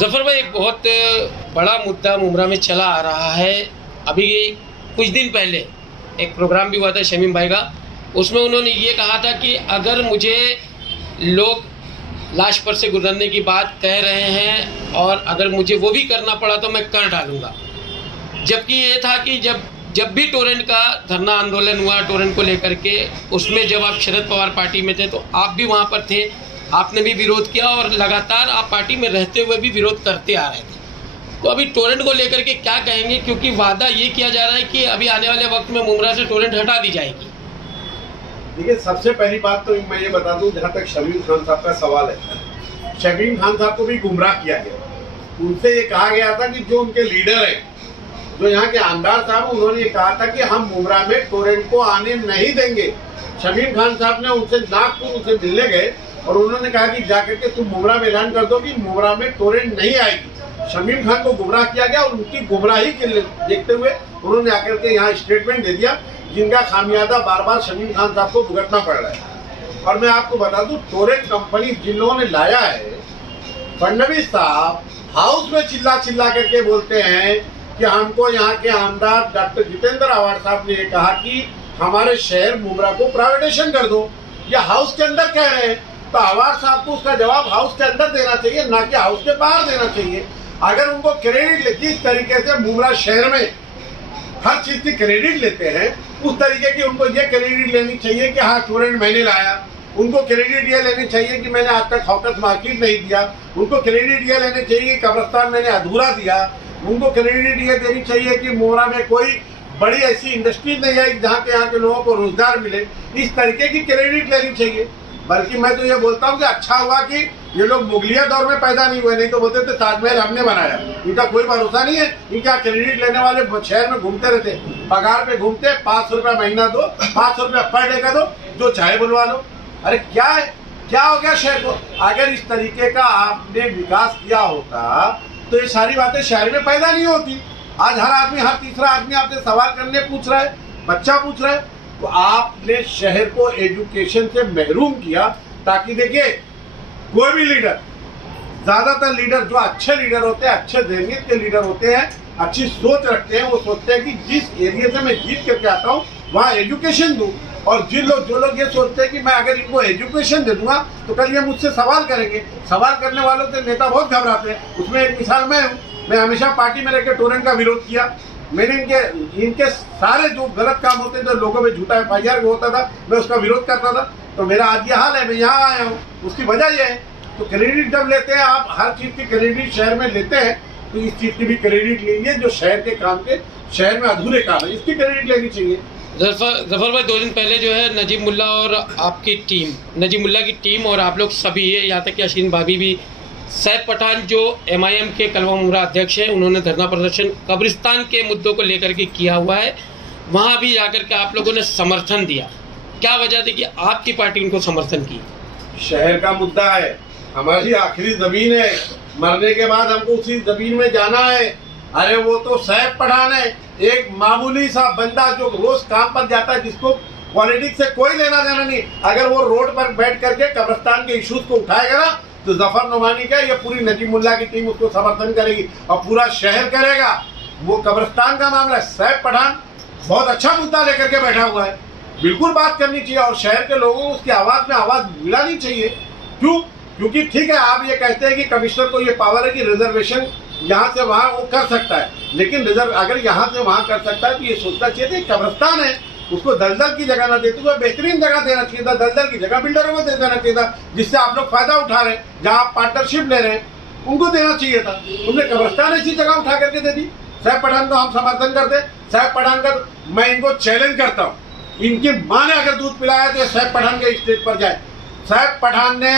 जफर भाई, एक बहुत बड़ा मुद्दा मुमरा में चला आ रहा है। अभी कुछ दिन पहले एक प्रोग्राम भी हुआ था शमीम भाई का, उसमें उन्होंने ये कहा था कि अगर मुझे लोग लाश पर से गुजरने की बात कह रहे हैं और अगर मुझे वो भी करना पड़ा तो मैं कर डालूंगा। जबकि ये था कि जब भी टोरेंट का धरना आंदोलन हुआ टोरेंट को लेकर के, उसमें जब आप शरद पवार पार्टी में थे तो आप भी वहाँ पर थे, आपने भी विरोध किया और लगातार आप पार्टी में रहते हुए भी विरोध करते आ रहे थे। तो अभी टोरेंट को लेकर के क्या कहेंगे, क्योंकि वादा ये किया जा रहा है कि अभी आने वाले वक्त में मुमरा से टोरेंट हटा दी जाएगी। देखिए, सबसे पहली बात तो मैं ये बता दूं, जहाँ तक शमीम खान साहब का सवाल है, शमीम खान साहब को भी गुमराह किया गया। उनसे ये कहा गया था कि जो उनके लीडर है, जो यहाँ के आमदार साहब, उन्होंने ये कहा था कि हम मुमरा में टोरेंट को आने नहीं देंगे। शमीम खान साहब ने उनसे नागपुर उनसे मिलने गए और उन्होंने कहा कि जाकर के तुम मुमरा में ऐलान कर दो कि मुमरा में टोरेंट नहीं आएगी। शमीम खान को गुमराह किया गया और उनकी गुमराही के देखते हुए उन्होंने आकर के यहाँ स्टेटमेंट दे दिया, जिनका खामियाजा बार बार शमीम खान साहब को भुगतना पड़ रहा है। और मैं आपको बता दूं, टोरेंट कंपनी जिन लोगों ने लाया है, फडणवीस साहब हाउस में चिल्ला चिल्ला करके बोलते हैं कि हमको यहाँ के आमदार डॉक्टर जितेंद्र आवाड़ साहब ने कहा कि हमारे शहर मुमरा को प्राइवेटाइजेशन कर दो। ये हाउस के अंदर कह रहे हैं, तो आवाड़ साहब को उसका जवाब हाउस के अंदर देना चाहिए, ना कि हाउस के बाहर देना चाहिए। अगर उनको क्रेडिट जिस तरीके से मुमरा शहर में हर चीज की क्रेडिट लेते हैं, उस तरीके की उनको ये क्रेडिट लेनी चाहिए कि हाँ टोरेंट मैंने लाया। उनको क्रेडिट ये लेनी चाहिए कि मैंने आज तक हॉकर्स मार्केट नहीं दिया। उनको क्रेडिट ये लेनी चाहिए कि कब्रिस्तान मैंने अधूरा दिया। उनको क्रेडिट ये देनी चाहिए कि मुमरा में कोई बड़ी ऐसी इंडस्ट्री नहीं है जहाँ के यहाँ के लोगों को रोजगार मिले। इस तरीके की क्रेडिट लेनी चाहिए। बल्कि मैं तो ये बोलता हूँ कि अच्छा हुआ कि ये लोग मुगलिया दौर में पैदा नहीं हुए, नहीं तो बोलते थे ताजमहल हमने बनाया। इनका कोई भरोसा नहीं है। इनका क्रेडिट लेने वाले शहर में घूमते रहते, पगार पे घूमते, 500 रुपया महीना दो, 500 रुपया पर डे का दो, जो चाहे बुलवा लो। अरे क्या है, क्या हो गया शहर को? अगर इस तरीके का आपने विकास किया होता तो ये सारी बातें शहर में पैदा नहीं होती। आज हर आदमी, हर तीसरा आदमी आपसे सवाल करने पूछ रहा है, बच्चा पूछ रहा है। तो आपने शहर को एजुकेशन से महरूम किया, ताकि देखिए कोई भी लीडर, ज्यादातर लीडर जो अच्छे लीडर होते हैं, अच्छे ज़हनियत के लीडर होते हैं, अच्छी सोच रखते हैं, वो सोचते हैं कि जिस एरिया से मैं जीत करके आता हूँ वहाँ एजुकेशन दूँ। और जो लोग ये सोचते हैं कि मैं अगर इनको एजुकेशन दे दूंगा तो कल ये मुझसे सवाल करेंगे। सवाल करने वालों से नेता बहुत घबराते हैं। उसमें एक मिसाल मैं हूँ। मैं हमेशा पार्टी में रहकर टोरेंट का विरोध किया। मैंने इनके सारे जो गलत काम होते थे, लोगों में झूठा FIR होता था, मैं उसका विरोध करता था। तो मेरा आज ये हाल है, मैं यहाँ आया हूँ। उसकी वजह यह है, तो क्रेडिट जब लेते हैं आप, हर चीज़ की क्रेडिट शहर में लेते हैं, तो इस चीज़ की भी क्रेडिट लीजिए जो शहर के काम के, शहर में अधूरे काम है, इसकी क्रेडिट लेनी चाहिए। जफर भाई, 2 दिन पहले जो है नजीब मुल्ला और आपकी टीम, नजीब मुल्ला की टीम और आप लोग सभी, यहाँ तक कि अशीन भाभी भी, सैफ पठान जो MIM के कलवा मुमरा अध्यक्ष हैं, उन्होंने धरना प्रदर्शन कब्रिस्तान के मुद्दों को लेकर के किया हुआ है। वहाँ भी जाकर के आप लोगों ने समर्थन दिया। क्या वजह थी कि आपकी पार्टी उनको समर्थन की? शहर का मुद्दा है, हमारी आखिरी जमीन है, मरने के बाद हमको उसी जमीन में जाना है। अरे वो तो सैफ पठान है, एक मामूली सा बंदा जो रोज काम पर जाता है, जिसको पॉलिटिक्स से कोई लेना देना नहीं। अगर वो रोड पर बैठ करके कब्रिस्तान के इश्यूज को उठाएगा ना, तो जफर नुमानी का, ये पूरी नजीब मुल्ला की टीम उसको समर्थन करेगी और पूरा शहर करेगा। वो कब्रिस्तान का मामला है, सैफ पठान बहुत अच्छा मुद्दा लेकर के बैठा हुआ है, बिल्कुल बात करनी चाहिए और शहर के लोगों को उसकी आवाज में आवाज मिलानी चाहिए। क्यों? क्योंकि ठीक है, आप ये कहते हैं कि कमिश्नर को ये पावर है कि रिजर्वेशन यहाँ से वहाँ वो कर सकता है, लेकिन अगर यहाँ से वहाँ कर सकता है तो ये सोचना चाहिए था कब्रिस्तान है, उसको दलदल की जगह ना देते हुए बेहतरीन जगह देना चाहिए था। दलदल की जगह बिल्डरों को दे देना चाहिए था, जिससे आप लोग फायदा उठा रहे हैं, जहाँ आप पार्टनरशिप ले रहे हैं उनको देना चाहिए था। तुमने कब्रिस्तान ऐसी जगह उठा करके दे दी। सैफ पठान को हम समर्थन करते। सैफ पठान का मैं इनको चैलेंज करता हूँ, इनकी माँ ने अगर दूध पिलाया तो सैफ पठान के स्टेज पर जाए। सैफ पठान ने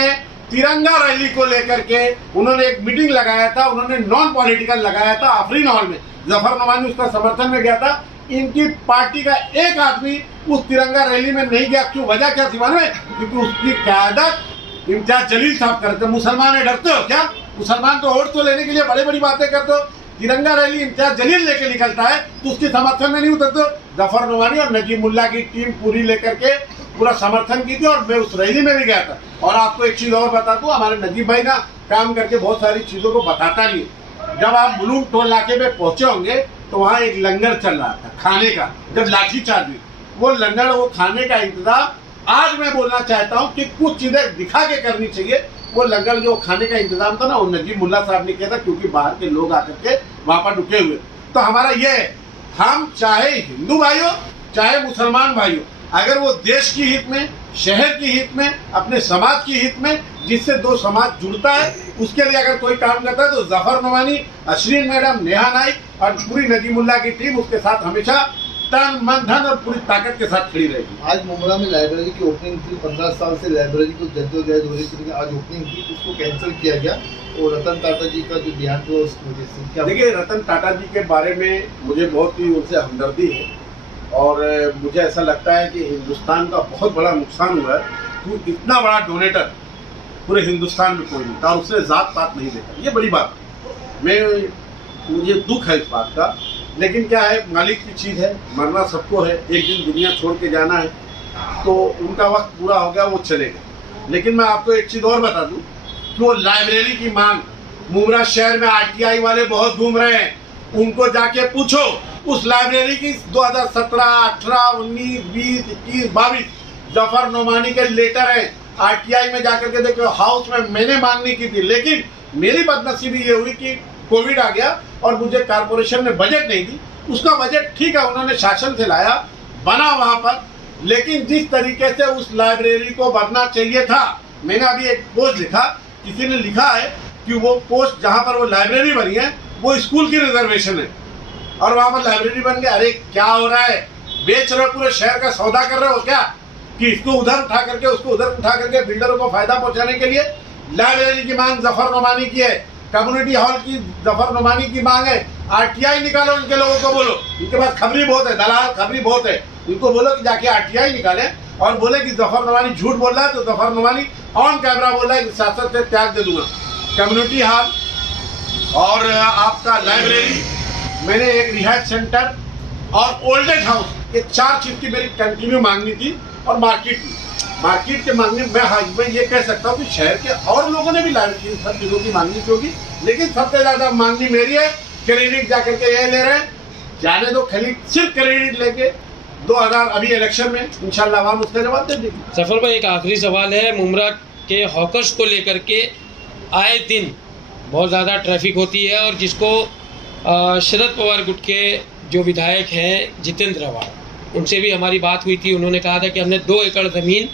तिरंगा रैली को लेकर के उन्होंने एक मीटिंग लगाया था, उन्होंने नॉन पॉलिटिकल लगाया था आफरीन हॉल में। जफर नुमानी उसका समर्थन में गया था। इनकी पार्टी का एक आदमी उस तिरंगा रैली में नहीं गया। क्यों? वजह क्या थी मालूम है? क्योंकि उसकी क़यादत इम्तियाज जलील साहब करते। मुसलमान है, डरते हो क्या? मुसलमान तो वोट तो लेने के लिए बड़ी बड़ी बातें करते हो। तिरंगा रैली इम्तियाज जलील लेके निकलता है तो उसके समर्थन में नहीं उतरते। जफर नुमानी और नजीब मुल्ला की टीम पूरी लेकर के पूरा समर्थन की थी और मैं उस रैली में भी गया था। और आपको एक चीज़ और बता दूं, हमारे नजीब भाई ना काम करके बहुत सारी चीज़ों को बताता नहीं है। जब आप मुलुंड टोल नाके में पहुंचे होंगे तो वहाँ एक लंगर चल रहा था खाने का, जब लाठीचार्ज हुई, वो लंगर, वो खाने का इंतजाम आज मैं बोलना चाहता हूँ कि कुछ चीज़ें दिखा के करनी चाहिए। वो लंगर जो खाने का इंतजाम था ना, वो नजीब मुल्ला साहब ने किया था, क्योंकि बाहर के लोग आकर के वहाँ पर रुके हुए। तो हमारा ये है, हम चाहे हिंदू भाइयों चाहे मुसलमान भाइयों, अगर वो देश की हित में, शहर की हित में, अपने समाज की हित में, जिससे दो समाज जुड़ता है, उसके लिए अगर कोई काम करता है तो जफर नवानी, अश्रीन मैडम, नेहा नाइक और पूरी नजीमुल्लाह की टीम उसके साथ हमेशा तन मन धन और पूरी ताकत के साथ खड़ी रहेगी। आज मुमरा में लाइब्रेरी की ओपनिंग थी, 15 साल से लाइब्रेरी को जद्दोजहद हो रही थी, आज ओपनिंग थी, उसको कैंसिल किया गया और रतन टाटा जी का जो देहांत हुआ उसकी वजह से क्या? देखिए, रतन टाटा जी के बारे में मुझे बहुत ही उनसे हमदर्दी है और मुझे ऐसा लगता है कि हिंदुस्तान का बहुत बड़ा नुकसान हुआ है, क्योंकि इतना बड़ा डोनेटर पूरे हिंदुस्तान में कोई नहीं था और उसने जात पात नहीं देखा। ये बड़ी बात है, मुझे दुख है इस बात का, लेकिन क्या है, मालिक की चीज़ है, मरना सबको है, एक दिन दुनिया छोड़ के जाना है, तो उनका वक्त पूरा हो गया, वो चलेगा। लेकिन मैं आपको एक चीज़ और बता दूं कि वो लाइब्रेरी की मांग, मुमरा शहर में आरटीआई वाले बहुत घूम रहे हैं, उनको जाके पूछो उस लाइब्रेरी की 2017, 18, 19, 20, 21, 22 जफर नोमानी के लेटर हैं। आरटीआई में जाकर के देखो, हाउस में मैंने मांगनी की थी, लेकिन मेरी बदनसीबी ये हुई कि कोविड आ गया और मुझे कारपोरेशन ने बजट नहीं दी। उसका बजट ठीक है, उन्होंने शासन से लाया, बना वहाँ पर, लेकिन जिस तरीके से उस लाइब्रेरी को बनना चाहिए था, मैंने अभी एक पोस्ट लिखा, किसी ने लिखा है कि वो पोस्ट जहाँ पर वो लाइब्रेरी बनी है वो स्कूल की रिजर्वेशन है और वहाँ पर लाइब्रेरी बन गई। अरे क्या हो रहा है, बेच रहे हो, पूरे शहर का सौदा कर रहे हो क्या, कि इसको उधर उठा करके उसको उधर उठा करके बिल्डरों को फायदा पहुंचाने के लिए? लाइब्रेरी की मांग जफर नोमानी की है, कम्युनिटी हॉल की जफर नोमानी की मांग है। आरटीआई निकालो, इनके लोगों को बोलो, इनके पास खबरी बहुत है, दलाल खबरी बहुत है, इनको बोलो कि जाके आरटीआई निकाले और बोले कि जफर नोमानी झूठ बोल रहा है, तो जफर नोमानी ऑन कैमरा बोल रहा है कि शासन से त्याग दे दूंगा। कम्युनिटी हॉल और आपका लाइब्रेरी, मैंने एक रिहायश सेंटर और ओल्ड एज हाउस, ये 4 चीज की मेरी कंटिन्यू मांगनी थी। और मार्केट के मांगने मैं ये कह सकता हूँ कि शहर के और लोगों ने भी लाइब्रेरी सब चीज़ों की मांगनी की होगी, लेकिन सबसे ज़्यादा मांगनी मेरी है। क्रेडिट जाकर के ये ले रहे हैं, जाने दो, खाली सिर्फ क्रेडिट लेके 2000 अभी इलेक्शन में इंशाल्लाह आवाम उसका जवाब दे देगी। सफर भाई, एक आखिरी सवाल है, मुमरा के हॉकर्स को लेकर के आए दिन बहुत ज़्यादा ट्रैफिक होती है और जिसको शरद पवार गुट के जो विधायक हैं जितेंद्र आवाड़, उनसे भी हमारी बात हुई थी। उन्होंने कहा था कि हमने 2 एकड़ ज़मीन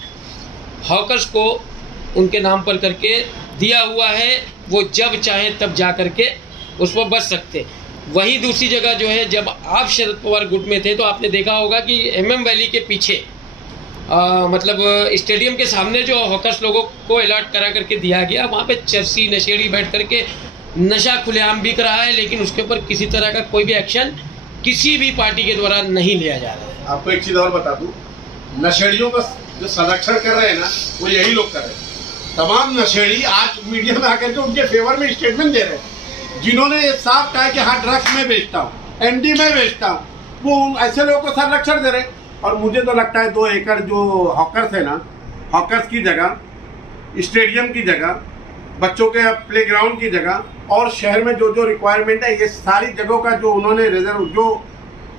हॉकर्स को उनके नाम पर करके दिया हुआ है, वो जब चाहें तब जा करके उस पर बच सकते। वहीं दूसरी जगह जो है, जब आप शरद पवार गुट में थे तो आपने देखा होगा कि MM वैली के पीछे मतलब स्टेडियम के सामने जो हॉकर्स लोगों को अलर्ट करा करके दिया गया, वहाँ पे चरसी नशेड़ी बैठ करके नशा खुलेआम बिक रहा है, लेकिन उसके ऊपर किसी तरह का कोई भी एक्शन किसी भी पार्टी के द्वारा नहीं लिया जा रहा है। आपको एक चीज़ और बता दूं, नशेड़ियों का जो संरक्षण कर रहे हैं ना, वो यही लोग कर रहे हैं। तमाम नशेड़ी आज मीडिया में आकर के उनके फेवर में स्टेटमेंट दे रहे हैं, जिन्होंने ये साफ कहा कि हाँ ड्रग्स में बेचता हूँ, एनडी में बेचता हूँ, वो ऐसे लोगों को संरक्षण दे रहे हैं। और मुझे तो लगता है 2 एकड़ जो हॉकर्स है ना, हॉकर्स की जगह, स्टेडियम की जगह, बच्चों के प्लेग्राउंड की जगह और शहर में जो जो रिक्वायरमेंट है, ये सारी जगहों का जो उन्होंने रिजर्व जो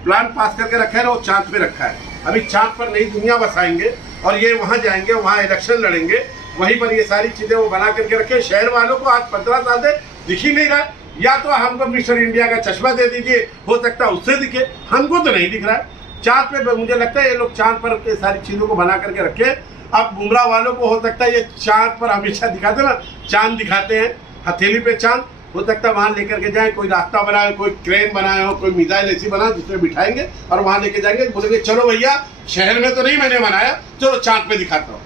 प्लान पास करके रखा है ना, वो चाँद पे रखा है। अभी चाँद पर नई दुनिया बसाएंगे और ये वहाँ जाएंगे, वहाँ इलेक्शन लड़ेंगे, वहीं पर ये सारी चीज़ें वो बना करके रखे। शहर वालों को आज 15 साल से दिख ही नहीं रहा, या तो हमको मिस्टर इंडिया का चश्मा दे दीजिए, हो सकता है उससे दिखे, हमको तो नहीं दिख रहा है। चाँद पे मुझे लगता है ये लोग चाँद पर ये सारी चीज़ों को बना करके रखे। अब बुमराह वालों को हो सकता है ये चाँद पर हमेशा दिखाते ना, चाँद दिखाते हैं, हथेली पे चाँद, हो सकता है वहाँ लेकर के जाए, कोई रास्ता बनाए, कोई क्रेन बनाए हो, कोई मिसाइल ऐसी बनाए जिसमें बिठाएंगे और वहाँ लेके जाएंगे, बोलेंगे चलो भैया शहर में तो नहीं मैंने बनाया, चलो चाँद पे दिखाता हूँ।